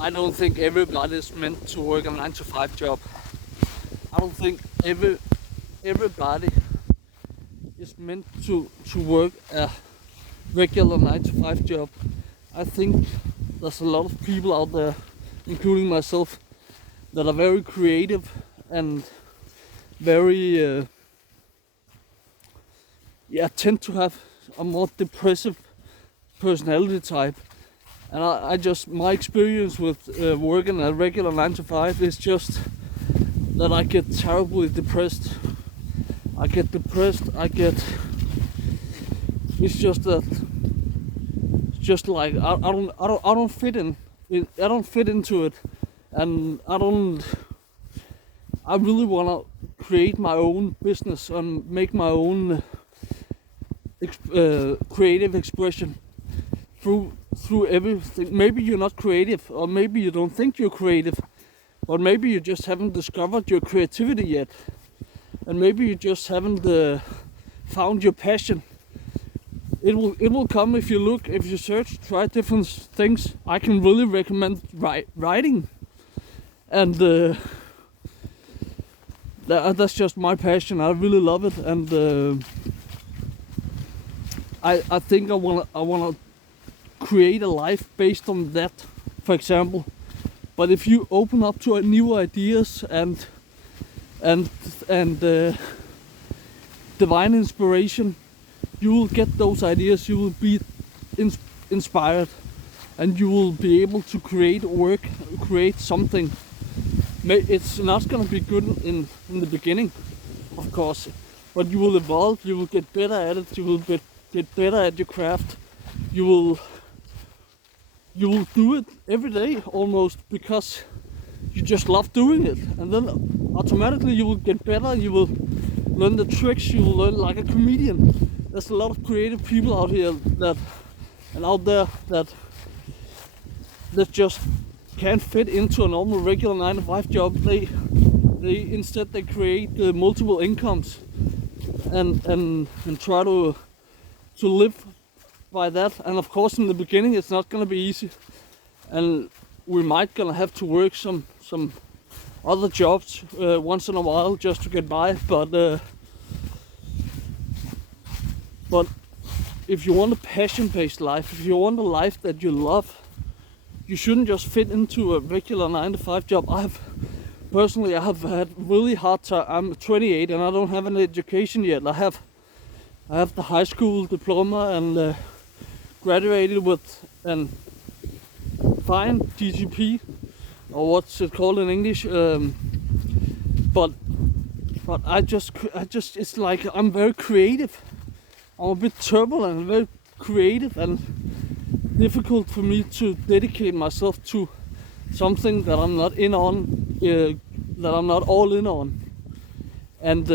I don't think everybody is meant to work a 9 to 5 job. I don't think everybody is meant to work a regular 9 to 5 job. I think there's a lot of people out there, including myself, that are very creative and very tend to have a more depressive personality type. And I just, my experience with working a regular 9 to 5 is just that I get terribly depressed. It's just that, it's just like I don't fit in. I don't fit into it, and I really wanna create my own business and make my own creative expression through everything. Maybe you're not creative, or maybe you don't think you're creative, but maybe you just haven't discovered your creativity yet, and maybe you just haven't found your passion. It will come if you look, if you search, try different things. I can really recommend writing, and that's just my passion. I really love it, and I think I wanna create a life based on that, for example. But if you open up to new ideas and divine inspiration, you will get those ideas. You will be inspired, and you will be able to create something. It's not gonna be good in the beginning, of course, but you will evolve. You will get better at it. You will get better at your craft. You will do it every day almost, because you just love doing it, and then automatically you will get better. You will learn the tricks. You will learn like a comedian. There's a lot of creative people out here out there that just can't fit into a normal regular 9 to 5 job. They instead they create multiple incomes and try to live by that. And of course, in the beginning, it's not gonna be easy, and we might gonna have to work some other jobs once in a while just to get by. But if you want a passion-based life, if you want a life that you love, you shouldn't just fit into a regular 9 to 5 job. I have had really hard time. I'm 28 and I don't have an education yet. I have the high school diploma and graduated with an fine GGP, or what's it called in English. But I just it's like I'm very creative. I'm a bit turbulent, very creative, and difficult for me to dedicate myself to something that I'm not in on, that I'm not all in on, and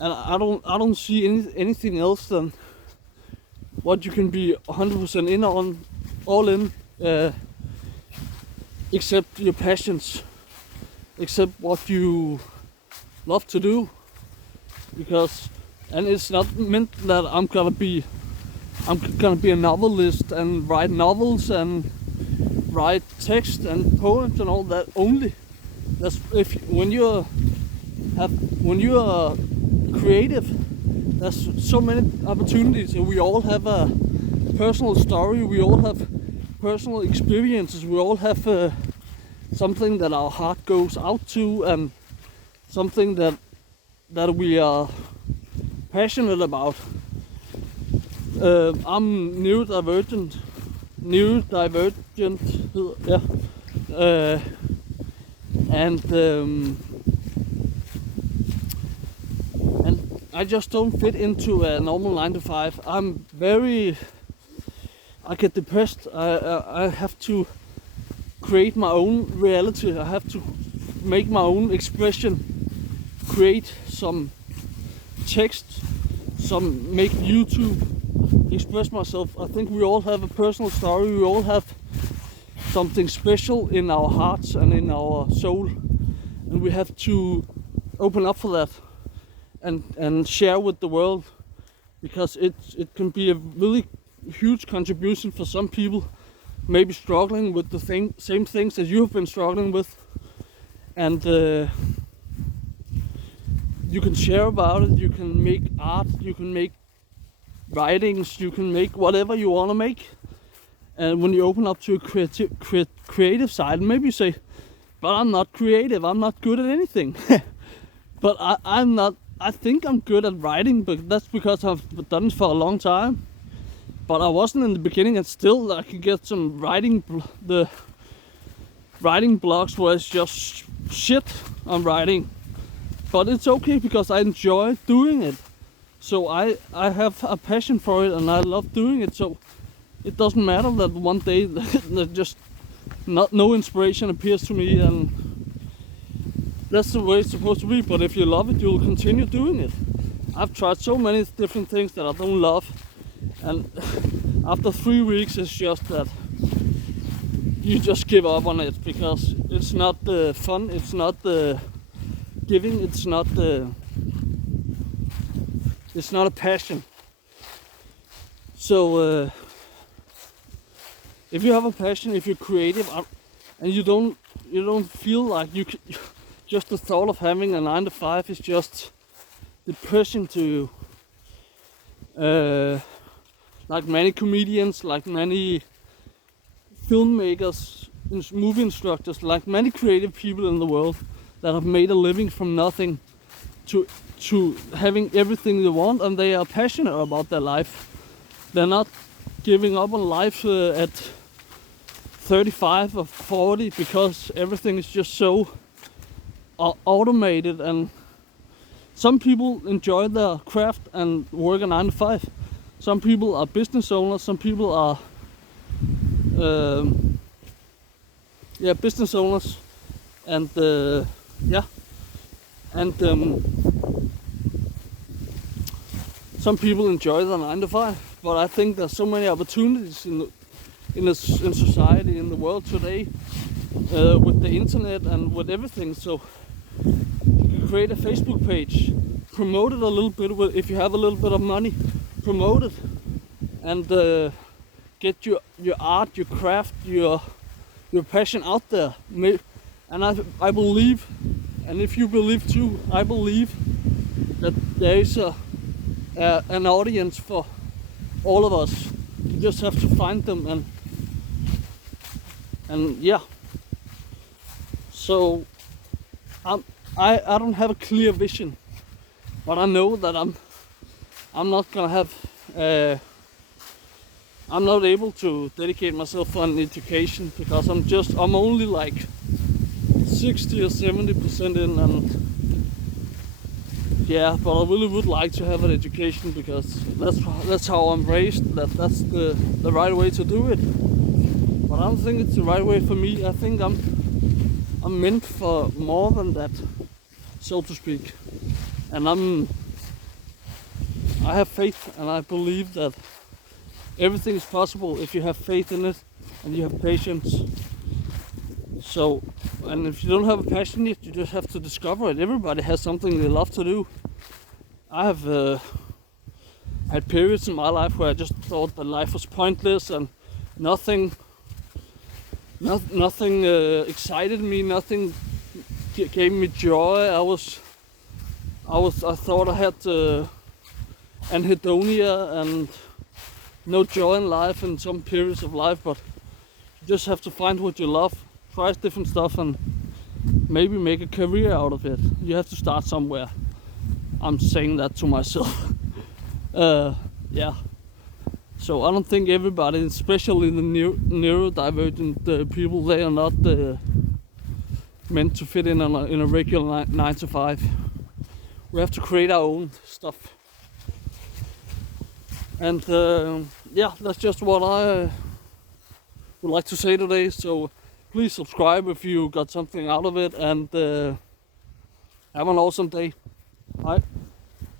I don't see anything else than what you can be 100% in on, all in, except your passions, except what you love to do. Because, and it's not meant that I'm gonna be a novelist and write novels and write text and poems and all that only. That's when you are creative, there's so many opportunities, and we all have a personal story. We all have personal experiences. We all have something that our heart goes out to, and something that we are passionate about. I'm neurodivergent, yeah, and I just don't fit into a normal 9 to 5. I get depressed. I have to create my own reality. I have to make my own expression, create some text, make YouTube, express myself. I think we all have a personal story. We all have something special in our hearts and in our soul, and we have to open up for that and share with the world, because it can be a really huge contribution for some people, maybe struggling with the same things that you have been struggling with, and you can share about it. You can make art, you can make writings, you can make whatever you want to make. And when you open up to a creative side, maybe you say, but I'm not creative, I'm not good at anything. But I'm not, I think I'm good at writing, but that's because I've done it for a long time. But I wasn't in the beginning, and still I can get some the writing blocks where it's just shit I'm writing. But it's okay because I enjoy doing it. So I have a passion for it and I love doing it. So it doesn't matter that one day that just no inspiration appears to me, and that's the way it's supposed to be. But if you love it, you'll continue doing it. I've tried so many different things that I don't love, and after 3 weeks it's just that you just give up on it because it's not fun, it's not giving, it's not a passion. So if you have a passion, if you're creative, and you don't feel like you could, just the thought of having a 9 to 5 is just depression to you. Like many comedians, like many filmmakers, movie instructors, like many creative people in the world that have made a living from nothing to having everything they want, and they are passionate about their life. They're not giving up on life at 35 or 40 because everything is just so automated. And some people enjoy their craft and work a 9 to 5. Some people are business owners, some people are business owners, and some people enjoy the 9 to 5. But I think there's so many opportunities in society, in the world today, with the internet and with everything. So you can create a Facebook page, promote it a little bit if you have a little bit of money, promote it, and get your art, your craft, your passion out there. And I believe, and if you believe too, I believe that there is an audience for all of us. You just have to find them, and yeah. So I don't have a clear vision, but I know that I'm not gonna have I'm not able to dedicate myself on education because I'm only like 60 or 70% in, and yeah, but I really would like to have an education because that's how I'm raised, that's the right way to do it. But I don't think it's the right way for me. I think I'm meant for more than that, so to speak. And I have faith, and I believe that everything is possible if you have faith in it and you have patience. So, and if you don't have a passion yet, you just have to discover it. Everybody has something they love to do. I have had periods in my life where I just thought that life was pointless and nothing excited me, nothing gave me joy. I thought I had anhedonia and no joy in life in some periods of life, but you just have to find what you love, try different stuff, and maybe make a career out of it. You have to start somewhere. I'm saying that to myself. Yeah. So I don't think everybody, especially the neurodivergent people, they are not meant to fit in a regular 9 to 5. We have to create our own stuff. And yeah, that's just what I would like to say today. So please subscribe if you got something out of it, and have an awesome day. Bye.